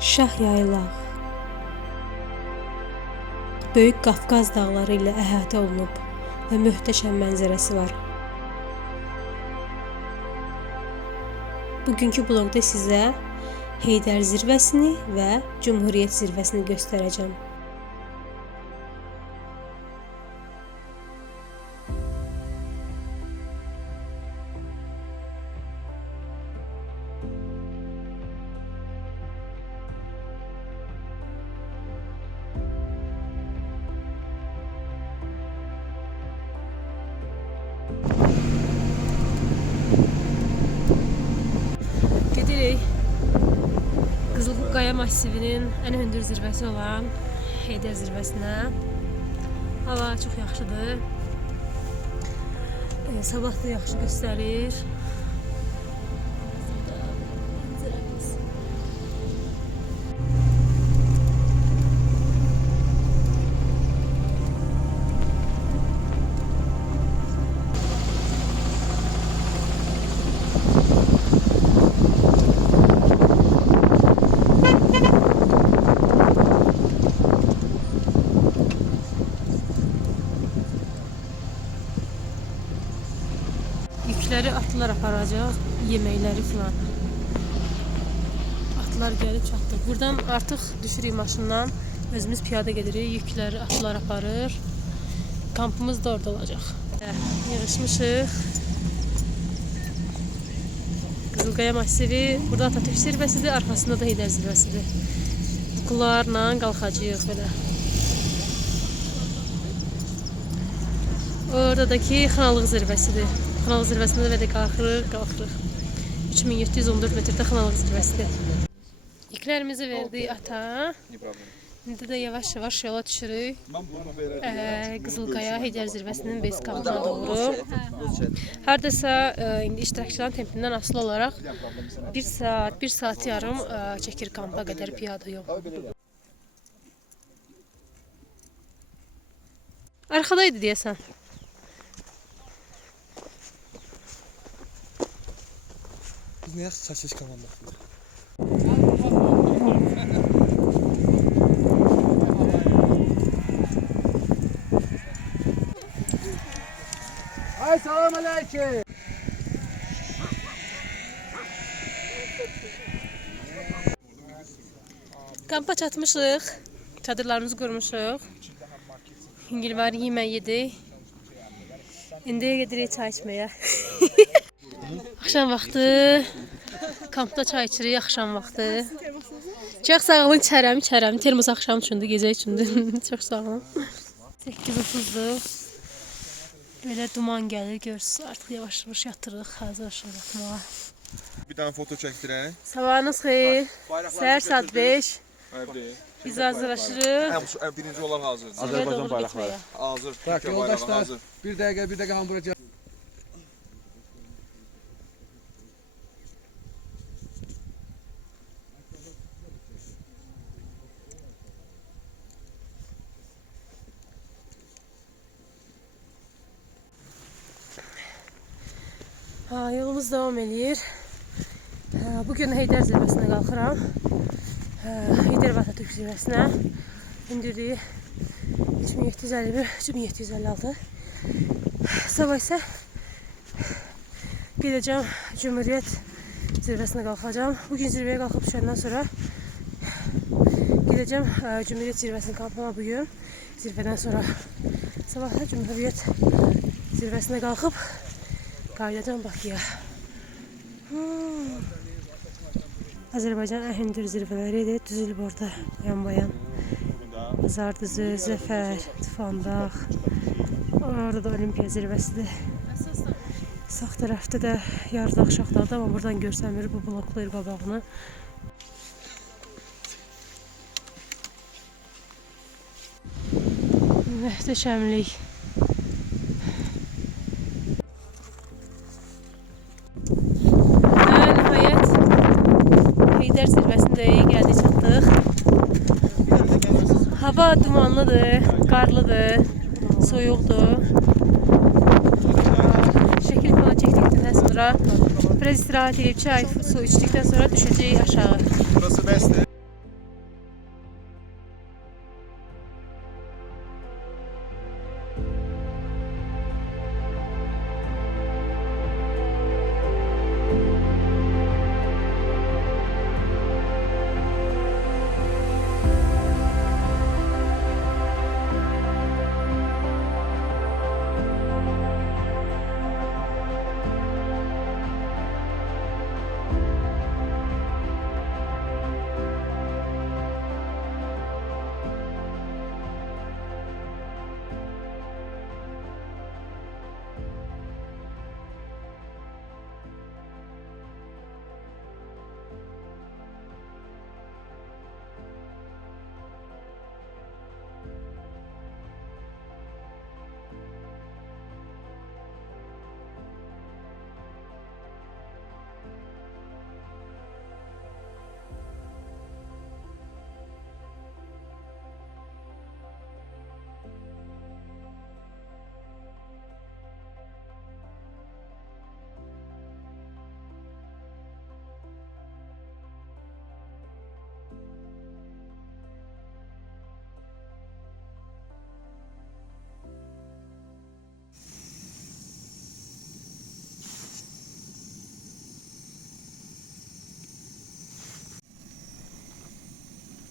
Şah Yaylaq Böyük Qafqaz dağları ilə əhatə olunub və möhtəşəm mənzərəsi var. Bugünkü bloqda sizə Heydər zirvəsini və Cumhuriyyət zirvəsini göstərəcəm. Gedirik Qızılqaya massivinin ən hündür zirvəsi olan Heydər zirvəsinə. Hava çox yaxşıdır. Sabah da yaxşı göstərir. Yükləri atlar aparacaq, yeməkləri filan. Atlar gəlib çatdıq. Buradan artıq düşürük maşından, özümüz piyada gedirik, yükləri atlar aparır. Kampımız da orada olacaq. Yığışmışıq. Qızılqaya massivi, burada Atatürk zirvəsidir, arxasında da Heydər zirvəsidir. Qullarla qalxacağıq belə. Oradakı Xınalıq zirvəsidir. Xınalıq zirvəsində də qalxırıq. 3714 metrdə Xınalıq zirvəsidir. Yüklərimizi verdi ata. İndi də yavaş-yavaş yola düşürük. Qızılqaya Heydər zirvəsinin base kampına doğru. Hardasa indi iştirakçıların tempindən asılı olaraq 1 saat yarım çəkir kampa qədər piyada yol. Arxadaydı deyəsən. Biz ne yaptık? Saçış kamandık. Ay selam aleyküm. Kampa çatmışıq. Çadırlarımızı qurmuşuq. Hingilvar yemək yedik. İndi gedirik çay içməyə. Axşam vaxtı kampda çay içirik, axşam vaxtı. Çox sağ olun, içərəm. Termos axşam üçündür, gecə üçündür. Çox sağ olun. 8:30-dur. Belə duman gəlir, görürsünüz. Artıq yavaş-yavaş yatırıq, hazırlaşırıq yatmağa. Bir tane foto çektirək. Sabahınız xeyir. Səhər saat 5. Biz hazırlaşırıq. Birinci olan hazır. Azərbaycan bayrakları. Hazır. Bak Türkiye bayrağı yoldaşlar hazır. bir dəqiqə hamburger. Yolumuz devam edir. Bugün Heydər zirvəsinə qalxıram. Heydər və Atatürk zirvəsinə. İndirdiyi 3751-3756. Sabah isə gedəcəm Cumhuriyyət zirvəsinə qalxacağım. Bugün zirvəyə qalxıb düşəndən sonra gedəcəm Cumhuriyyət zirvəsinin kampına bugün. Zirvədən sonra sabah da Cumhuriyyət zirvəsinə qalxıb qayıdacağım Bakıya. Azərbaycan ən hündür zirvələri düzülüb orada yan-bayan. Zardızı, Zəfər, Tufandaq. Orada da Olimpiya zirvəsidir. Sağ tərəfdə də Yardaq Şaxdağda, amma buradan görsənmir, bu bloklayır qabağını. Möhtəşəmlik. Nəhayət Heydər zirvəsindəyik, gəldik çatdıq. Hava dumanlıdır, qarlıdır, soyuqdur. Şəkil falan çəkdikdən sonra biraz istirahat edib çay, su içdikdən sonra düşəcəyik aşağı. Burası Bəsdir.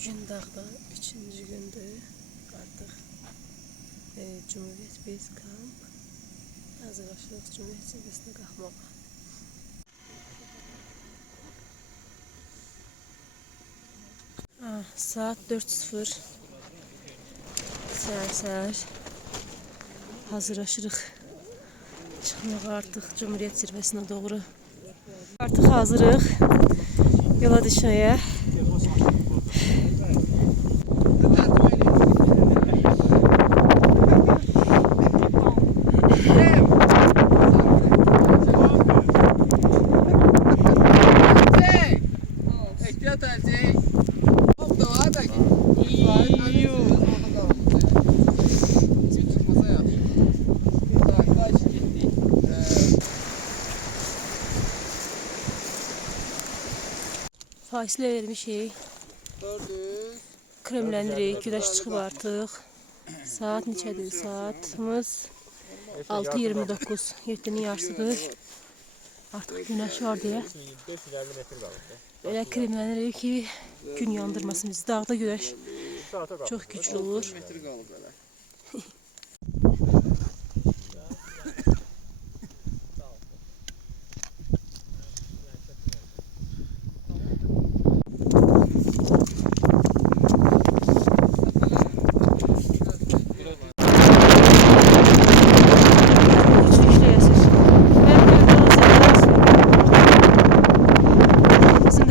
Bugün dağda 3-cü gündür. Artıq Cumhuriyet Base Camp. Hazırlaşırıq Cumhuriyet zirvəsinə qalxmağa. Saat 4:00. Səhər hazırlaşırıq. Çıxmağa artıq Cumhuriyet zirvəsinə doğru. Artıq hazırıq. Yola düşməyə. Fasilə vermişik. Kremlənirik. Güneş çıxıb artıq. Saat neçədir? Saatımız 6:29. 7-nin yarısıdır. Artıq güneş var deyə. Belə kremlənirik ki, gün yandırmasın bizi. Dağda güneş çox güclü olur.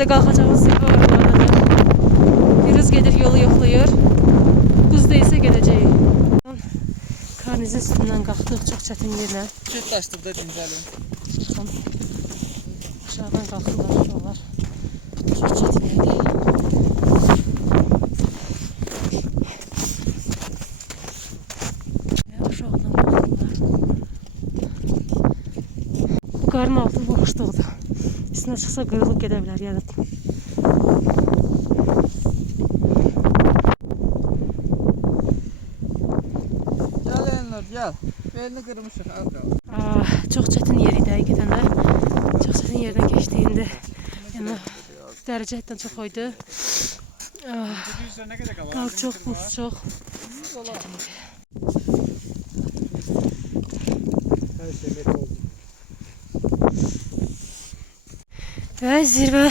Qalxacağımız zirvə var bu arada. Firuz gedir, yolu yoxlayır. Buzda isə gedəcəyik. Karnizin üstündən qalxdıq çox çətin yerlə. Çet taşdır da dincəlim. Aşağıdan qalxırlar uşaqlar. Çox çətin yerdir. Aşağıdan qalxırlar. Qarın altı boşluqdur. Üstüne çıxsa qırılıb gedə bilər yəni. Gəl Elnur, gəl. Belini qırmışıq, az qaldı. Çox çətin yer idi həqiqətən də. Çox çətin yerdən keçdiyində. Yəni dərəcə həddən çox oydu. Dağ çox, buz çox. Hər şey met oldu. Və zirvə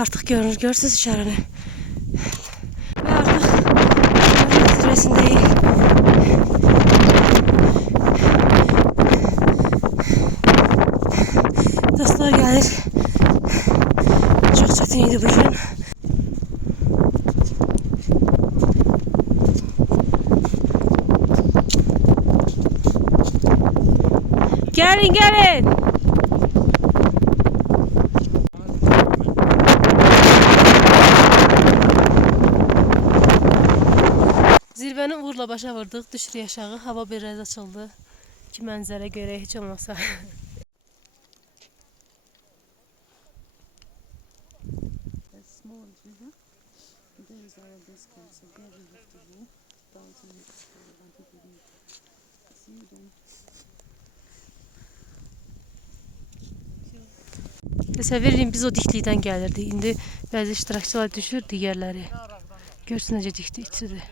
artıq görünür. Görürsünüz işarəni. Və artıq zirvəsindəyik. Dostlar gəlir. Çox çətin idi bugün. Gəlin, gəlin. Zirvəni uğurla başa vurdıq. Düşürük aşağı. Hava biraz açıldı. Ki mənzərə görək heç olmasa. Təsəvvür edin biz o diklikdən gəlirdik. İndi bəzi iştirakçılar düşür digərləri. Görsün necə dikdir içidir.